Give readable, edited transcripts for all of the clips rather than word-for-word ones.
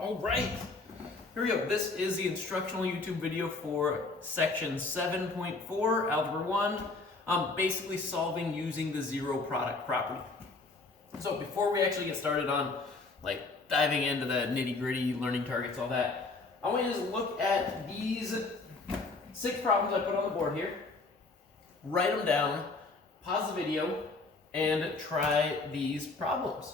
All right, here we go. This is the instructional YouTube video for section 7.4, Algebra 1. Basically solving using the zero product property. So before we actually get started on diving into the nitty gritty, learning targets, all that, I want you to just look at these 6 problems I put on the board here, write them down, pause the video, and try these problems.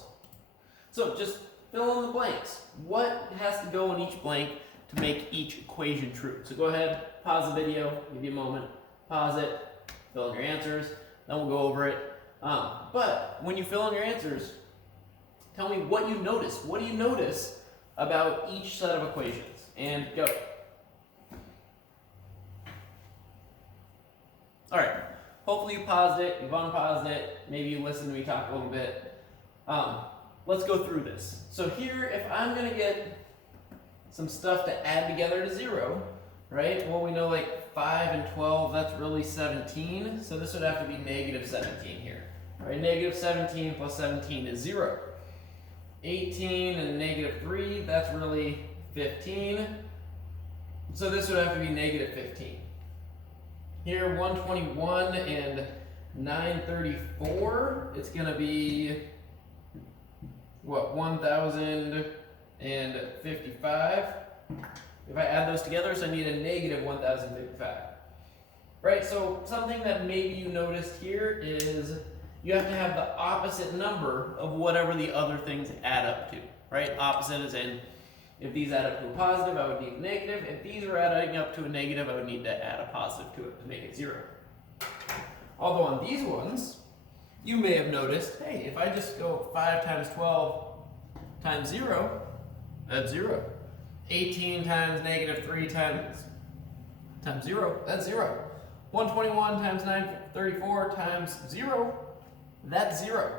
So just fill in the blanks. What has to go in each blank to make each equation true? So go ahead, pause the video, give you a moment, pause it, fill in your answers, then we'll go over it. But when you fill in your answers, tell me what you notice. What do you notice about each set of equations? And go. All right, hopefully you paused it, you've unpaused it, maybe you listened to me talk a little bit. Let's go through this. So here, if I'm gonna get some stuff to add together to 0, right? Well, we know 5 and 12, that's really 17. So this would have to be negative 17 here, right? Negative 17 plus 17 is 0. 18 and negative 3, that's really 15. So this would have to be negative 15. Here, 121 and 934, it's gonna be what, 1,055. If I add those together, so I need a negative 1,055. Right, so something that maybe you noticed here is you have to have the opposite number of whatever the other things add up to, right? Opposite is in, if these add up to a positive, I would need a negative. If these are adding up to a negative, I would need to add a positive to it to make it 0. Although on these ones, you may have noticed, hey, if I just go 5 times 12 times 0, that's 0. 18 times negative 3 times 0, that's 0. 121 times 934 times 0, that's 0.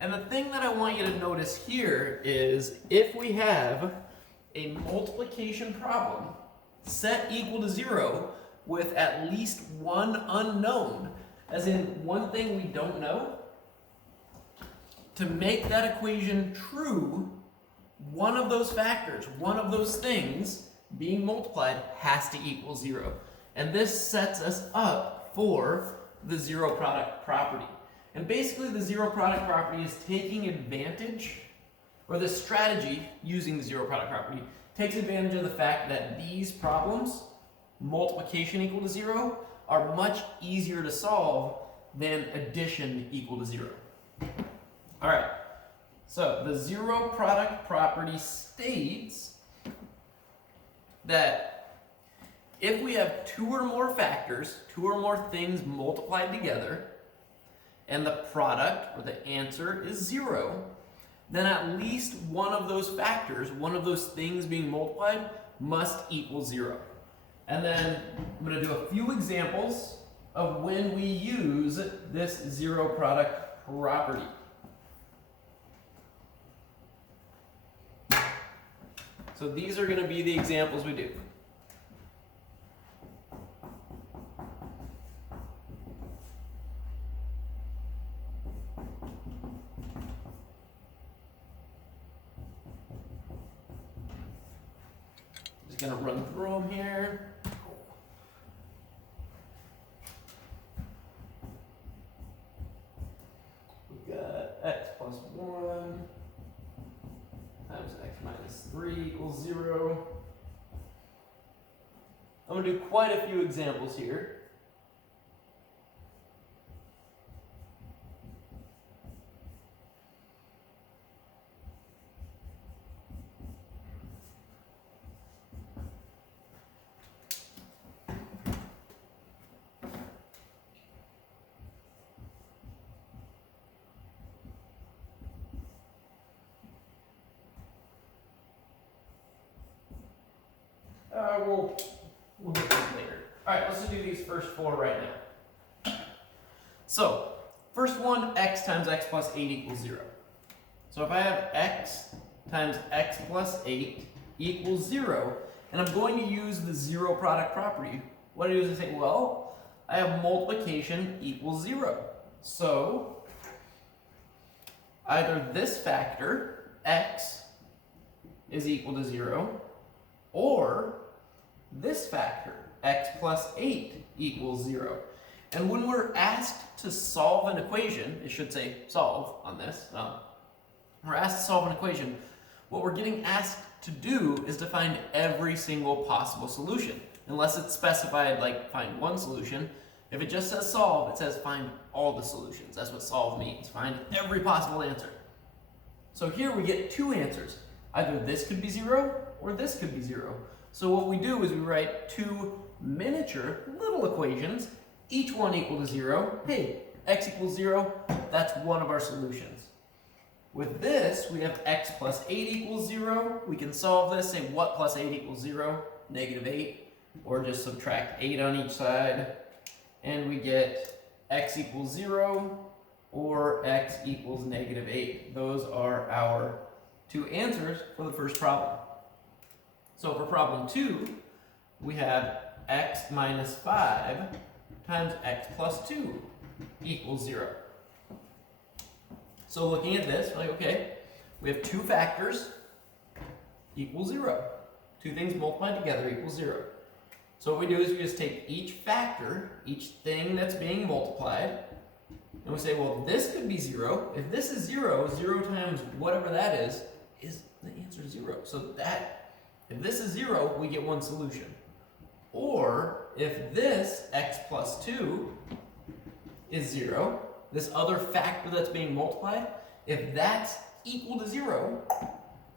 And the thing that I want you to notice here is if we have a multiplication problem set equal to 0 with at least one unknown, as in one thing we don't know, to make that equation true, one of those factors, one of those things being multiplied has to equal 0. And this sets us up for the zero product property. And basically the zero product property is taking advantage, or the strategy using the zero product property takes advantage of the fact that these problems, multiplication equal to 0, are much easier to solve than addition equal to 0. All right, so the zero product property states that if we have 2 or more factors, 2 or more things multiplied together, and the product, or the answer, is 0, then at least one of those factors, one of those things being multiplied, must equal 0. And then I'm going to do a few examples of when we use this zero product property. So these are going to be the examples we do. Just going to run through them here. X plus 1 times x minus 3 equals 0. I'm going to do quite a few examples here. We'll get this later. All right, let's do these first 4 right now. So, first one, x times x plus 8 equals 0. So if I have x times x plus 8 equals 0, and I'm going to use the zero product property, what I do is I say, well, I have multiplication equals 0. So either this factor, x, is equal to 0, or this factor, x plus 8 equals 0. And when we're asked to solve an equation, it should say solve on this, we're asked to solve an equation, what we're getting asked to do is to find every single possible solution. Unless it's specified like find one solution, if it just says solve, it says find all the solutions. That's what solve means, find every possible answer. So here we get two answers. Either this could be 0 or this could be 0. So what we do is we write two miniature little equations, each one equal to 0. Hey, x equals 0, that's one of our solutions. With this, we have x plus 8 equals 0. We can solve this, say what plus 8 equals 0? Negative 8. Or just subtract 8 on each side. And we get x equals 0 or x equals negative 8. Those are our two answers for the first problem. So for problem 2, we have x minus 5 times x plus 2 equals 0. So looking at this, we're like, okay, we have two factors equals 0. Two things multiplied together equals 0. So what we do is we just take each factor, each thing that's being multiplied, and we say, well, this could be 0. If this is 0, 0 times whatever that is the answer 0. So that, if this is 0, we get one solution. Or if this x plus 2 is 0, this other factor that's being multiplied, if that's equal to 0,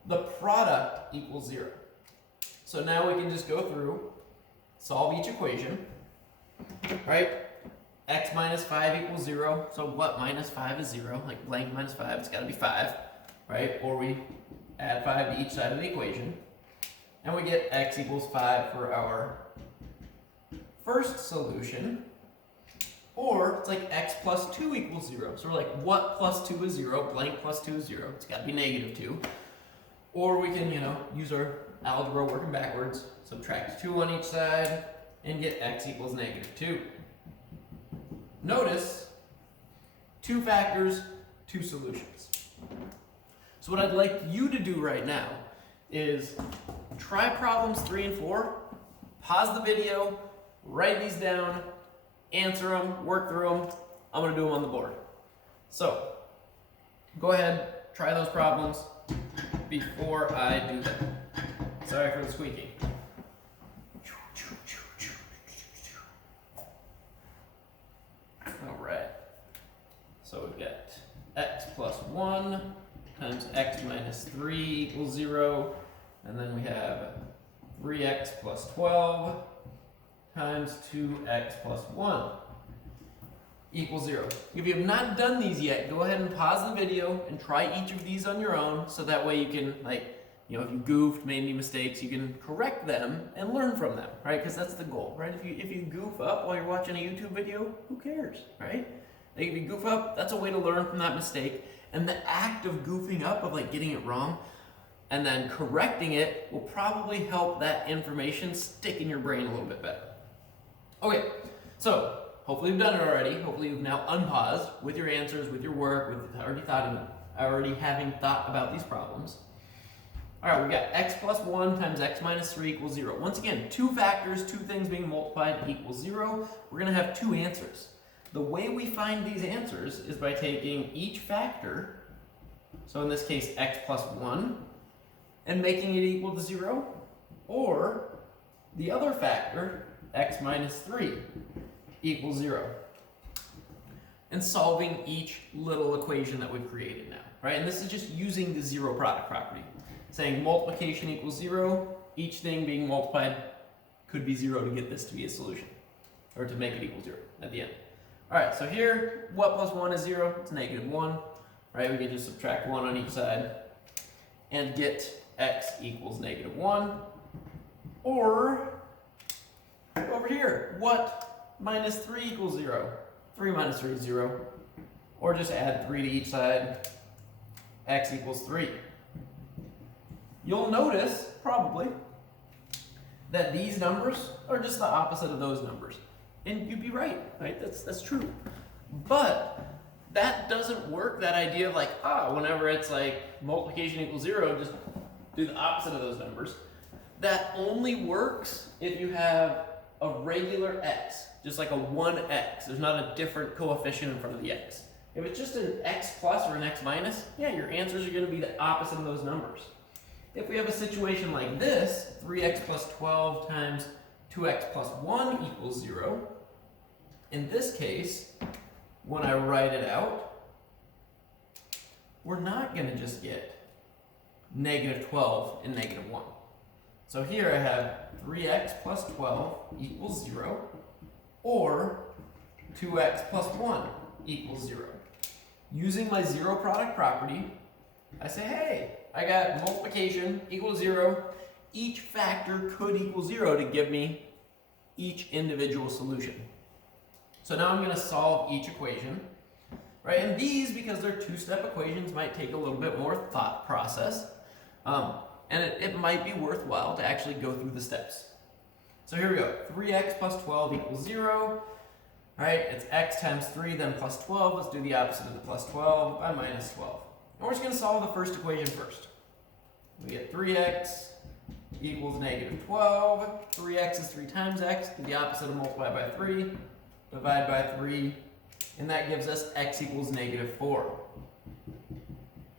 the product equals 0. So now we can just go through, solve each equation, right? X minus 5 equals 0. So what minus 5 is 0? Like blank minus 5, it's got to be 5, right? Or we add 5 to each side of the equation. And we get x equals 5 for our first solution. Or it's like x plus 2 equals 0. So we're like, what plus 2 is 0? Blank plus 2 is 0. It's got to be negative 2. Or we can, use our algebra working backwards. Subtract 2 on each side and get x equals negative 2. Notice, two factors, two solutions. So what I'd like you to do right now is try problems 3 and 4, pause the video, write these down, answer them, work through them. I'm going to do them on the board. So, go ahead, try those problems before I do them. Sorry for the squeaking. All right. So we've got x plus 1 times x minus 3 equals 0. And then we have 3x plus 12 times 2x plus 1 equals 0. If you have not done these yet, go ahead and pause the video and try each of these on your own, so that way you can, if you goofed, made any mistakes, you can correct them and learn from them, right? Because that's the goal, right? If you goof up while you're watching a YouTube video, who cares, right? If you goof up, that's a way to learn from that mistake. And the act of goofing up, of getting it wrong, and then correcting it will probably help that information stick in your brain a little bit better. Okay, so hopefully you've done it already. Hopefully you've now unpaused with your answers, with your work, with already having thought about these problems. All right, we got x plus 1 times x minus 3 equals 0. Once again, two factors, two things being multiplied equals 0. We're going to have two answers. The way we find these answers is by taking each factor, so in this case x plus 1, and making it equal to 0, or the other factor, x minus 3, equals 0. And solving each little equation that we've created now, right? And this is just using the zero product property. Saying multiplication equals 0, each thing being multiplied could be 0 to get this to be a solution, or to make it equal 0 at the end. All right, so here, what plus 1 is 0? It's negative 1, right? We can just subtract 1 on each side and get x equals negative 1. Or, over here, what minus 3 equals 0? 3 minus 3 is 0. Or just add 3 to each side, x equals 3. You'll notice, probably, that these numbers are just the opposite of those numbers. And you'd be right? That's true. But that doesn't work, that idea of whenever it's multiplication equals 0, just do the opposite of those numbers. That only works if you have a regular x, just like a 1x. There's not a different coefficient in front of the x. If it's just an x plus or an x minus, yeah, your answers are going to be the opposite of those numbers. If we have a situation like this, 3x plus 12 times 2x plus 1 equals 0, in this case, when I write it out, we're not going to just get negative 12 and negative 1. So here I have 3x plus 12 equals 0, or 2x plus 1 equals 0. Using my zero product property, I say, hey, I got multiplication equals 0. Each factor could equal 0 to give me each individual solution. So now I'm going to solve each equation, right? And these, because they're two-step equations, might take a little bit more thought process. And it might be worthwhile to actually go through the steps. So here we go. 3x plus 12 equals 0. All right, it's x times 3, then plus 12. Let's do the opposite of the plus 12 by minus 12. And we're just going to solve the first equation first. We get 3x equals negative 12. 3x is 3 times x. Do the opposite of multiply by 3. Divide by 3. And that gives us x equals negative 4.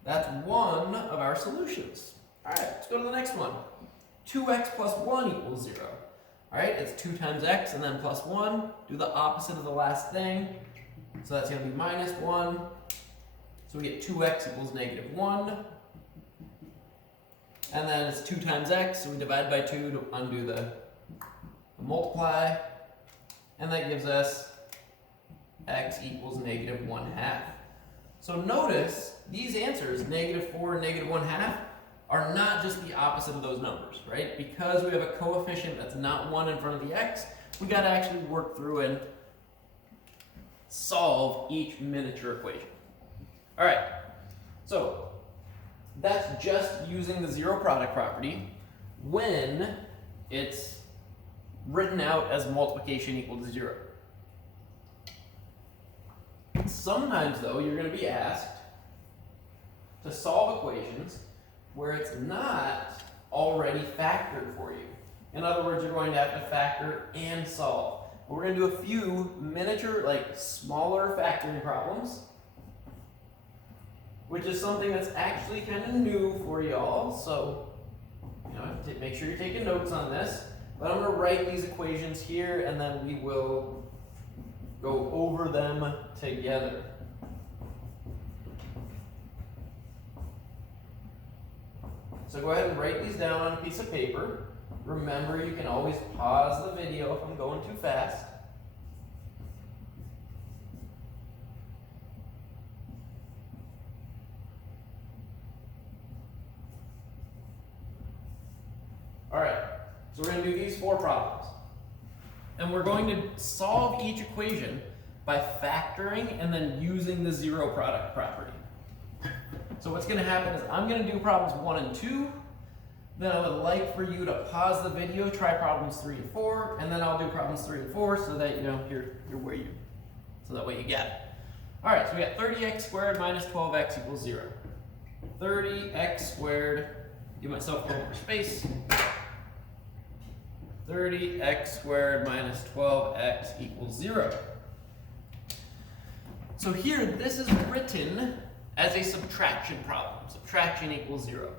That's one of our solutions. All right, let's go to the next one. 2x plus 1 equals 0. All right, it's 2 times x and then plus 1. Do the opposite of the last thing. So that's going to be minus 1. So we get 2x equals negative 1. And then it's 2 times x, so we divide by 2 to undo the multiply. And that gives us x equals negative 1/2. So notice these answers, negative 4 and negative 1/2, are not just the opposite of those numbers, right? Because we have a coefficient that's not 1 in front of the x, we got to actually work through and solve each miniature equation. All right, so that's just using the zero product property when it's written out as multiplication equal to 0. Sometimes, though, you're going to be asked to solve equations where it's not already factored for you. In other words, you're going to have to factor and solve. We're going to do a few miniature, like smaller factoring problems, which is something that's actually kind of new for y'all. So, make sure you're taking notes on this. But I'm going to write these equations here, and then we will go over them together. So go ahead and write these down on a piece of paper. Remember, you can always pause the video if I'm going too fast. All right, so we're going to do these 4 problems. And we're going to solve each equation by factoring and then using the zero product property. So what's going to happen is I'm going to do problems 1 and 2. Then I would like for you to pause the video, try problems 3 and 4, and then I'll do problems 3 and 4 so that you're where you, so that way you get it. All right, so we got 30x squared minus 12x equals 0. 30x squared, give myself a little more space. 30x squared minus 12x equals 0. So here, this is written as a subtraction problem. Subtraction equals 0.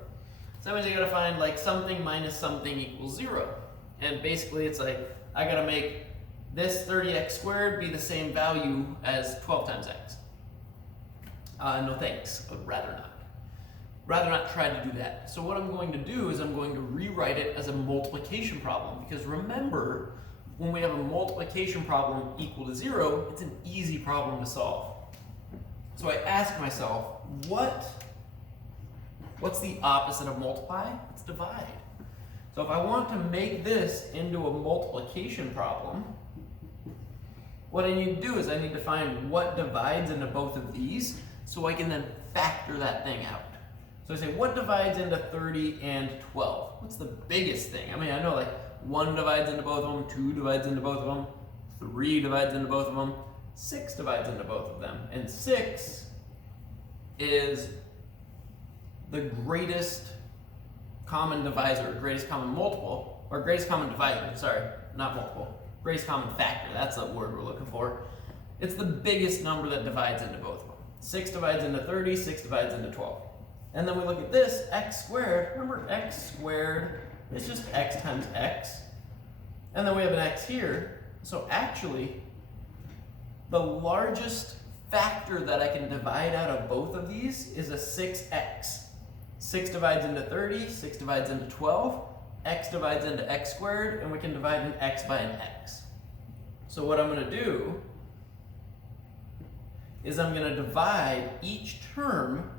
So that means you gotta find like something minus something equals 0. And basically it's like, I gotta make this 30x squared be the same value as 12 times x. No thanks, I would rather not. Rather not try to do that. So what I'm going to do is I'm going to rewrite it as a multiplication problem, because remember, when we have a multiplication problem equal to 0, it's an easy problem to solve. So I ask myself, what's the opposite of multiply? It's divide. So if I want to make this into a multiplication problem, what I need to do is I need to find what divides into both of these so I can then factor that thing out. So I say, what divides into 30 and 12? What's the biggest thing? I mean, I know like 1 divides into both of them, 2 divides into both of them, 3 divides into both of them, 6 divides into both of them. And 6 is the greatest common divisor, or greatest common multiple, or greatest common divisor, sorry, not multiple, greatest common factor, that's the word we're looking for. It's the biggest number that divides into both of them. 6 divides into 30, 6 divides into 12. And then we look at this, x squared, remember x squared is just x times x. And then we have an x here, so actually, the largest factor that I can divide out of both of these is a 6x. 6 divides into 30, 6 divides into 12, x divides into x squared, and we can divide an x by an x. So what I'm going to do is I'm going to divide each term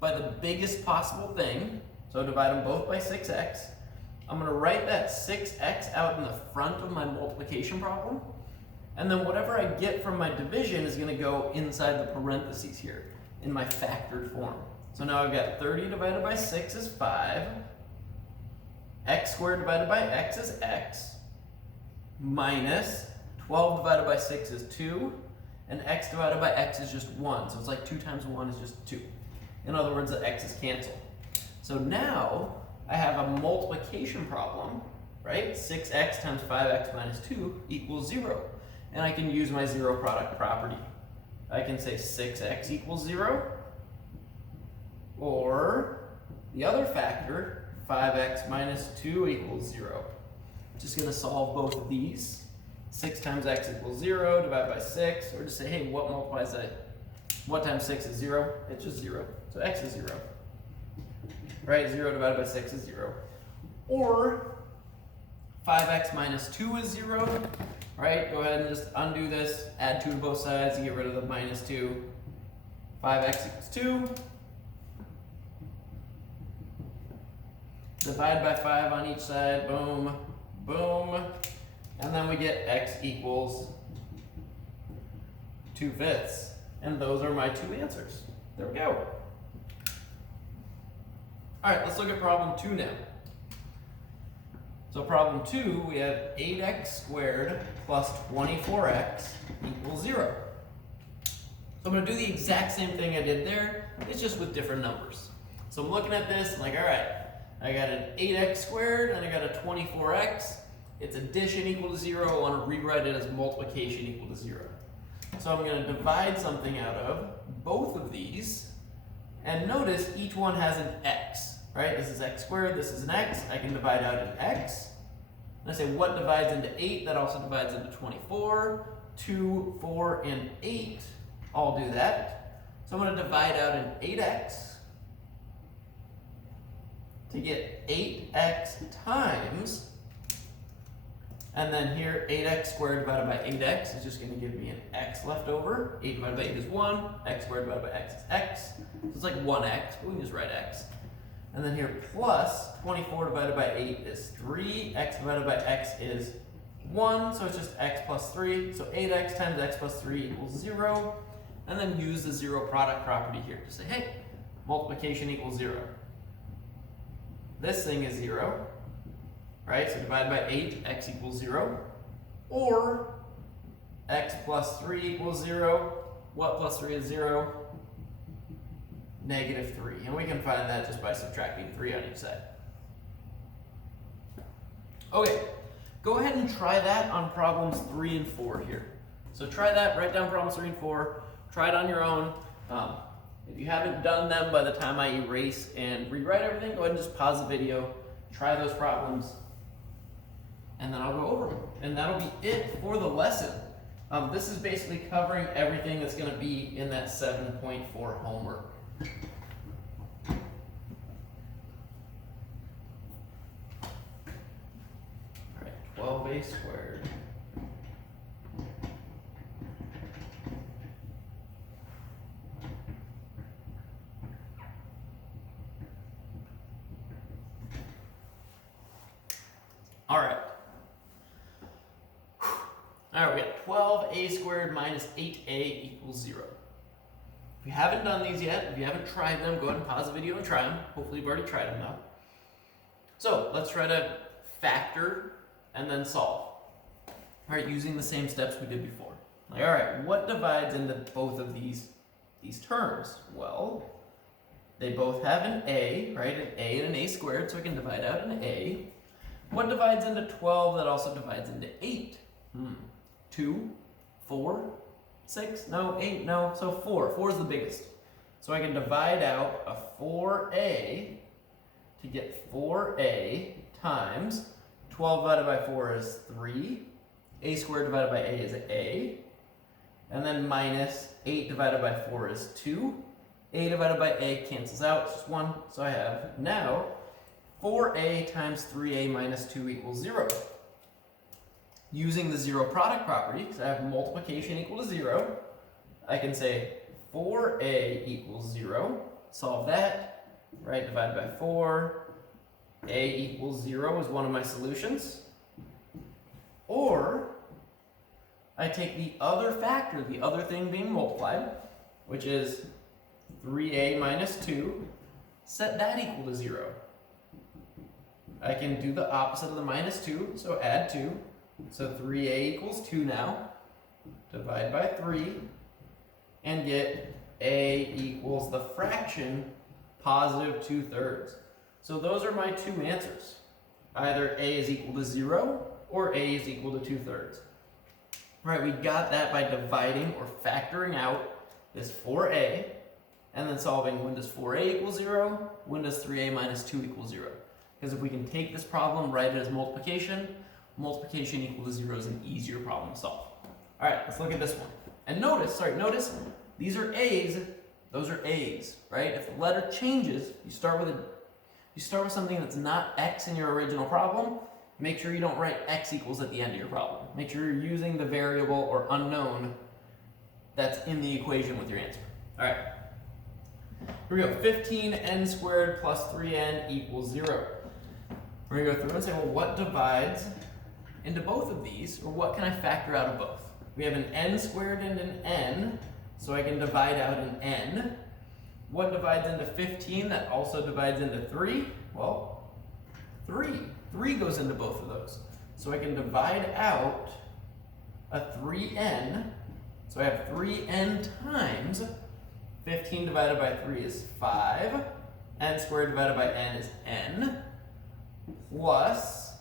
by the biggest possible thing. So divide them both by 6x. I'm going to write that 6x out in the front of my multiplication problem. And then whatever I get from my division is going to go inside the parentheses here in my factored form. So now I've got 30 divided by 6 is 5. X squared divided by x is x. Minus 12 divided by 6 is 2. And x divided by x is just 1. So it's like 2 times 1 is just 2. In other words, the x is canceled. So now I have a multiplication problem, right? 6x times 5x minus 2 equals 0. And I can use my zero product property. I can say 6x equals 0. Or the other factor, 5x minus 2 equals 0. Just going to solve both of these. 6 times x equals 0, divide by 6, or just say, hey, what multiplies that? What times 6 is 0? It's just 0. So x is 0. Right? 0 divided by 6 is 0. Or 5x minus 2 is 0. Right? Go ahead and just undo this. Add 2 to both sides to get rid of the minus 2. 5x equals 2. Divide by 5 on each side. Boom. Boom. And then we get x equals 2/5. And those are my 2 answers. There we go. All right, let's look at problem 2 now. So problem 2, we have 8x squared plus 24x equals 0. So I'm going to do the exact same thing I did there. It's just with different numbers. So I'm looking at this, I'm like, all right, I got an 8x squared and I got a 24x. Its addition equal to 0. I want to rewrite it as multiplication equal to 0. So I'm going to divide something out of both of these. And notice each one has an x, right? This is x squared, this is an x. I can divide out an x. And I say what divides into 8? That also divides into 24. 2, 4, and 8 all do that. So I'm going to divide out an 8x to get 8x times, and then here 8x squared divided by 8x is just going to give me an x left over. 8 divided by 8 is 1. X squared divided by x is x. So it's like 1x, but we can just write x. And then here plus 24 divided by 8 is 3. X divided by x is 1, so it's just x plus 3. So 8x times x plus 3 equals 0. And then use the zero product property here to say, hey, multiplication equals 0. This thing is 0. Right, so divide by 8, x equals 0. Or x plus 3 equals 0. What plus 3 is 0? Negative 3. And we can find that just by subtracting 3 on each side. Okay, go ahead and try that on problems 3 and 4 here. So try that, write down problems 3 and 4. Try it on your own. If you haven't done them by the time I erase and rewrite everything, go ahead and just pause the video, try those problems, and then I'll go over them. And that'll be it for the lesson. This is basically covering everything that's going to be in that 7.4 homework. All right, 12a squared. All right. All right, we got 12a squared minus 8a equals 0. If you haven't done these yet, if you haven't tried them, go ahead and pause the video and try them. Hopefully you've already tried them now. So let's try to factor and then solve. All right, using the same steps we did before. Like, all right, what divides into both of these terms? Well, They both have an a, right? An a and an a squared, so I can divide out an a. What divides into 12 that also divides into 8? 2, 4, 6, no, 8, no, so 4. 4 is the biggest. So I can divide out a 4a to get 4a times 12 divided by 4 is 3. A squared divided by a is a. And then minus 8 divided by 4 is 2. A divided by a cancels out, it's just 1. So I have now 4a times 3a minus 2 equals 0. Using the zero product property, because I have multiplication equal to 0, I can say 4a equals 0. Solve that, right? Divided by 4. A equals 0 is one of my solutions. Or I take the other factor, the other thing being multiplied, which is 3a minus 2, set that equal to 0. I can do the opposite of the minus 2, so add 2. So 3a equals 2 now. Divide by 3 and get a equals the fraction positive 2/3. So those are my two answers. Either a is equal to 0 or a is equal to 2/3. Right, we got that by dividing or factoring out this 4a and then solving when does 4a equal 0, when does 3a minus 2 equal 0. Because if we can take this problem, write it as multiplication, multiplication equal to 0 is an easier problem to solve. All right, let's look at this one. And notice, these are a's, those are a's, right? If the letter changes, you start with something that's not x in your original problem. Make sure you don't write x equals at the end of your problem. Make sure you're using the variable or unknown that's in the equation with your answer. All right, here we go. 15n squared plus 3n equals 0. We're going to go through and say, well, what divides into both of these, or what can I factor out of both? We have an n squared and an n, so I can divide out an n. What divides into 15 that also divides into 3? Well, 3. 3 goes into both of those. So I can divide out a 3n. So I have 3n times 15 divided by 3 is 5. N squared divided by n is n. Plus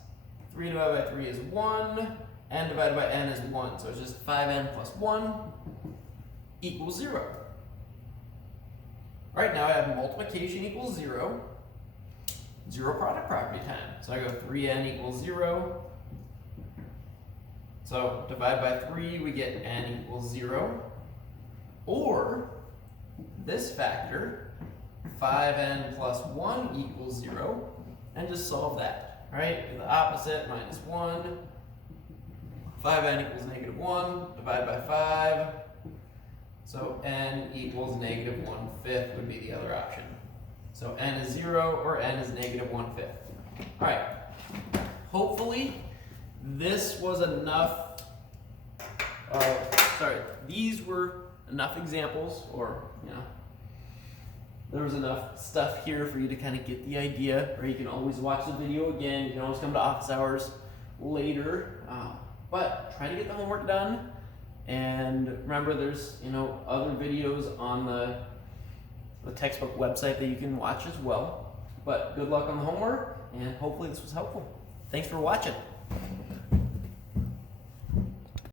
3 divided by 3 is 1. N divided by n is 1. So it's just 5n plus 1 equals 0. All right, now I have multiplication equals 0. Zero product property time. So I go 3n equals 0. So divide by 3, we get n equals 0. Or this factor, 5n plus 1 equals 0, and just solve that, right? Do the opposite, minus 1. 5n equals negative 1, divide by 5. So n equals negative 1/5 would be the other option. So n is 0 or n is negative 1/5. All right, hopefully this was enough, these were enough examples, or, there was enough stuff here for you to kind of get the idea, or you can always watch the video again, you can always come to office hours later, but try to get the homework done, and remember there's, other videos on the textbook website that you can watch as well. But good luck on the homework, and hopefully this was helpful. Thanks for watching.